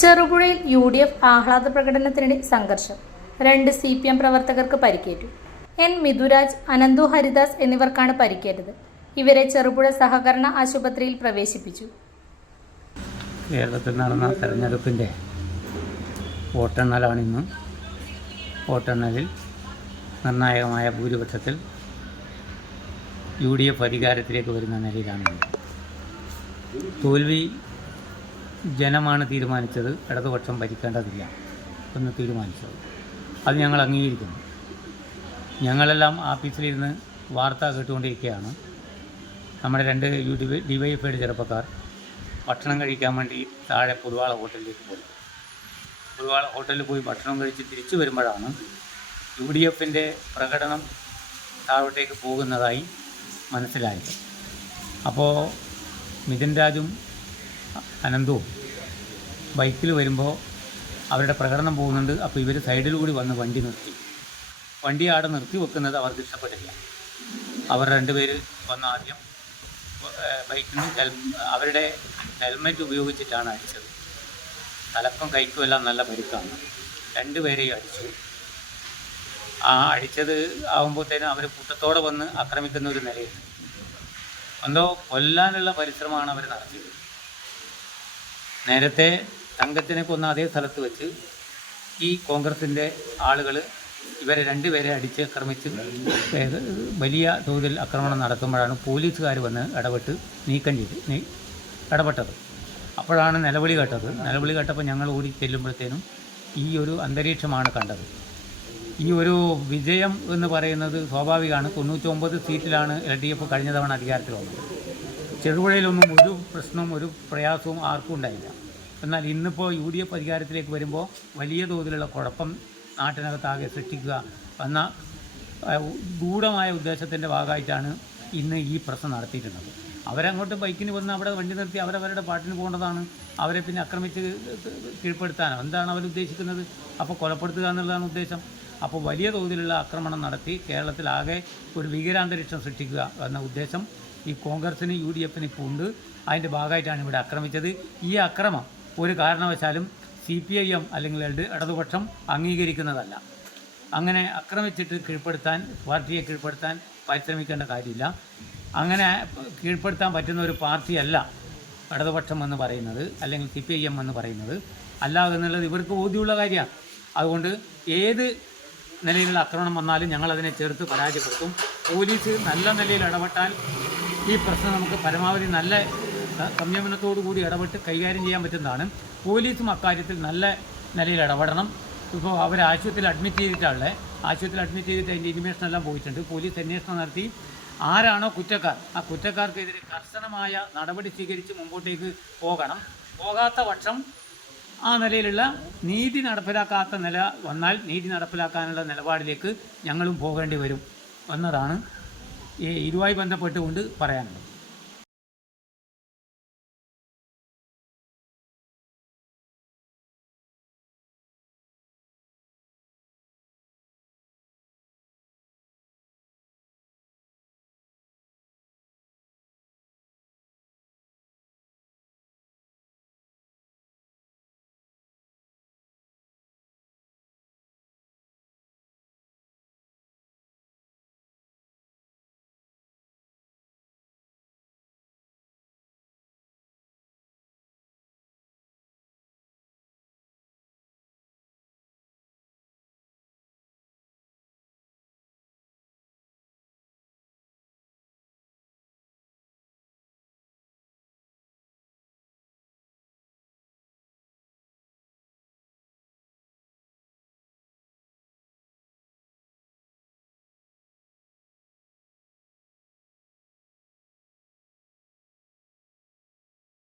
ചെറുപുഴയിൽ UDF ആഹ്ലാദ പ്രകടനത്തിനിടെ സംഘർഷം. 2 CPM പ്രവർത്തകർക്ക് പരിക്കേറ്റു. N. മിഥുരാജ്, അനന്തു ഹരിദാസ് എന്നിവർക്കാണ് പരിക്കേറ്റത്. ഇവരെ ചെറുപുഴ സഹകരണ ആശുപത്രിയിൽ പ്രവേശിപ്പിച്ചു. കേരളത്തിൽ നടന്ന തെരഞ്ഞെടുപ്പിൻ്റെ വോട്ടെണ്ണലാണിന്ന്. വോട്ടെണ്ണലിൽ നിർണായകമായ ഭൂരിപക്ഷത്തിൽ UDF അധികാരത്തിലേക്ക് വരുന്ന നിലയിലാണ്. തോൽവി ജനമാണ് തീരുമാനിച്ചത്, ഇടതുപക്ഷം ഭരിക്കേണ്ടതില്ല എന്ന് തീരുമാനിച്ചത്. അത് ഞങ്ങൾ അംഗീകരിക്കുന്നു. ഞങ്ങളെല്ലാം ആഫീസിലിരുന്ന് വാർത്ത കേട്ടുകൊണ്ടിരിക്കുകയാണ്. നമ്മുടെ 2 DYFIയുടെ ചെറുപ്പക്കാർ ഭക്ഷണം കഴിക്കാൻ വേണ്ടി താഴെ പുതുവാള ഹോട്ടലിലേക്ക് പോയി. പുതുവാള ഹോട്ടലിൽ പോയി ഭക്ഷണം കഴിച്ച് തിരിച്ചു വരുമ്പോഴാണ് UDFൻ്റെ പ്രകടനം താഴോട്ടേക്ക് പോകുന്നതായി മനസ്സിലായത്. അപ്പോൾ മിഥുൻ രാജും അനന്തവും ബൈക്കിൽ വരുമ്പോൾ അവരുടെ പ്രകടനം പോകുന്നുണ്ട്. അപ്പോൾ ഇവർ സൈഡിലൂടെ വന്ന് വണ്ടി നിർത്തി. വണ്ടി അവിടെ നിർത്തി വെക്കുന്നത് അവർക്ക് ഇഷ്ടപ്പെട്ടില്ല. അവർ 2 പേര് വന്ന് ആദ്യം ബൈക്കിന് അവരുടെ ഹെൽമെറ്റ് ഉപയോഗിച്ചിട്ടാണ് അടിച്ചത്. തലക്കും കൈക്കും എല്ലാം നല്ല പരിക്കാണ്. 2 പേരെയും അടിച്ചു. അടിച്ചത് ആകുമ്പോഴത്തേനും അവർ കൂട്ടത്തോടെ വന്ന് ആക്രമിക്കുന്ന ഒരു നിലയുണ്ട്. എന്തോ കൊല്ലാനുള്ള പരിശ്രമമാണ് അവർ നടത്തിയത്. നേരത്തെ തങ്കത്തിനെ കൊന്ന അതേ സ്ഥലത്ത് വെച്ച് ഈ കോൺഗ്രസിൻ്റെ ആളുകൾ ഇവരെ 2 പേരെ അടിച്ച് ആക്രമിച്ച് വലിയ തോതിൽ ആക്രമണം നടത്തുമ്പോഴാണ് പോലീസുകാർ വന്ന് ഇടപെട്ട് നീക്കം ചെയ്ത് ഇടപെട്ടത്. അപ്പോഴാണ് നിലവിളി കേട്ടത്. നിലവിളി കേട്ടപ്പോൾ ഞങ്ങൾ ഓടി ചെല്ലുമ്പോഴത്തേനും ഈ ഒരു അന്തരീക്ഷമാണ് കണ്ടത്. ഈ ഒരു വിജയം എന്ന് പറയുന്നത് സ്വാഭാവികമാണ്. 99 സീറ്റിലാണ് LDF കഴിഞ്ഞ തവണ അധികാരത്തിൽ വന്നത്. ചെറുപുഴയിലൊന്നും ഒരു പ്രശ്നവും ഒരു പ്രയാസവും ആർക്കും ഉണ്ടായില്ല. എന്നാൽ ഇന്നിപ്പോൾ UDF അധികാരത്തിലേക്ക് വരുമ്പോൾ വലിയ തോതിലുള്ള കുഴപ്പം നാട്ടിനകത്താകെ സൃഷ്ടിക്കുക എന്ന ഗൂഢമായ ഉദ്ദേശത്തിൻ്റെ ഭാഗമായിട്ടാണ് ഇന്ന് ഈ പ്രശ്നം നടത്തിയിട്ടുള്ളത്. അവരങ്ങോട്ട് ബൈക്കിന് വന്ന് അവിടെ വണ്ടി നിർത്തി അവരവരുടെ പാട്ടിന് പോകേണ്ടതാണ്. അവരെ പിന്നെ ആക്രമിച്ച് കീഴ്പ്പെടുത്താനോ എന്താണ് അവരുദ്ദേശിക്കുന്നത്? അപ്പോൾ കൊലപ്പെടുത്തുക എന്നുള്ളതാണ് ഉദ്ദേശം. അപ്പോൾ വലിയ തോതിലുള്ള ആക്രമണം നടത്തി കേരളത്തിലാകെ ഒരു ഭീകരാന്തരീക്ഷം സൃഷ്ടിക്കുക എന്ന ഉദ്ദേശം ഈ കോൺഗ്രസിന് UDFന് ഇപ്പോൾ ഉണ്ട്. അതിൻ്റെ ഭാഗമായിട്ടാണ് ഇവിടെ ആക്രമിച്ചത്. ഈ അക്രമം ഒരു കാരണവശാലും CPIM അല്ലെങ്കിൽ ഇടതുപക്ഷം അംഗീകരിക്കുന്നതല്ല. അങ്ങനെ ആക്രമിച്ചിട്ട് പാർട്ടിയെ കീഴ്പ്പെടുത്താൻ പരിശ്രമിക്കേണ്ട കാര്യമില്ല. അങ്ങനെ കീഴ്പ്പെടുത്താൻ പറ്റുന്ന ഒരു പാർട്ടിയല്ല ഇടതുപക്ഷം എന്ന് പറയുന്നത്, അല്ലെങ്കിൽ CPIM എന്ന് പറയുന്നത്. അല്ല എന്നുള്ളത് ഇവർക്ക് ബോധ്യമുള്ള കാര്യമാണ്. അതുകൊണ്ട് ഏത് നിലയിലുള്ള ആക്രമണം വന്നാലും ഞങ്ങളതിനെ ചേർത്ത് പരാജയപ്പെടുത്തും. പോലീസ് നല്ല നിലയിൽ ഇടപെട്ടാൽ ഈ പ്രശ്നം നമുക്ക് പരമാവധി നല്ല സംയമനത്തോടു കൂടി ഇടപെട്ട് കൈകാര്യം ചെയ്യാൻ പറ്റുന്നതാണ്. പോലീസും അക്കാര്യത്തിൽ നല്ല നിലയിൽ ഇടപെടണം. ഇപ്പോൾ അവർ ആശുപത്രിയിൽ അഡ്മിറ്റ് ചെയ്തിട്ടുള്ളത്, ആശുപത്രിയിൽ അഡ്മിറ്റ് ചെയ്തിട്ട് അതിൻ്റെ ഇൻഫർമേഷനെല്ലാം പോയിട്ടുണ്ട്. പോലീസ് അന്വേഷണം നടത്തി ആരാണോ കുറ്റക്കാർ ആ കുറ്റക്കാർക്കെതിരെ കർശനമായ നടപടി സ്വീകരിച്ച് മുമ്പോട്ടേക്ക് പോകണം. പോകാത്ത പക്ഷം ആ നിലയിലുള്ള നീതി നടപ്പിലാക്കാത്ത നില വന്നാൽ നീതി നടപ്പിലാക്കാനുള്ള നിലപാടിലേക്ക് ഞങ്ങളും പോകേണ്ടി വരും എന്നതാണ് ഇതുമായി ബന്ധപ്പെട്ടുകൊണ്ട് പറയാനുള്ളത്.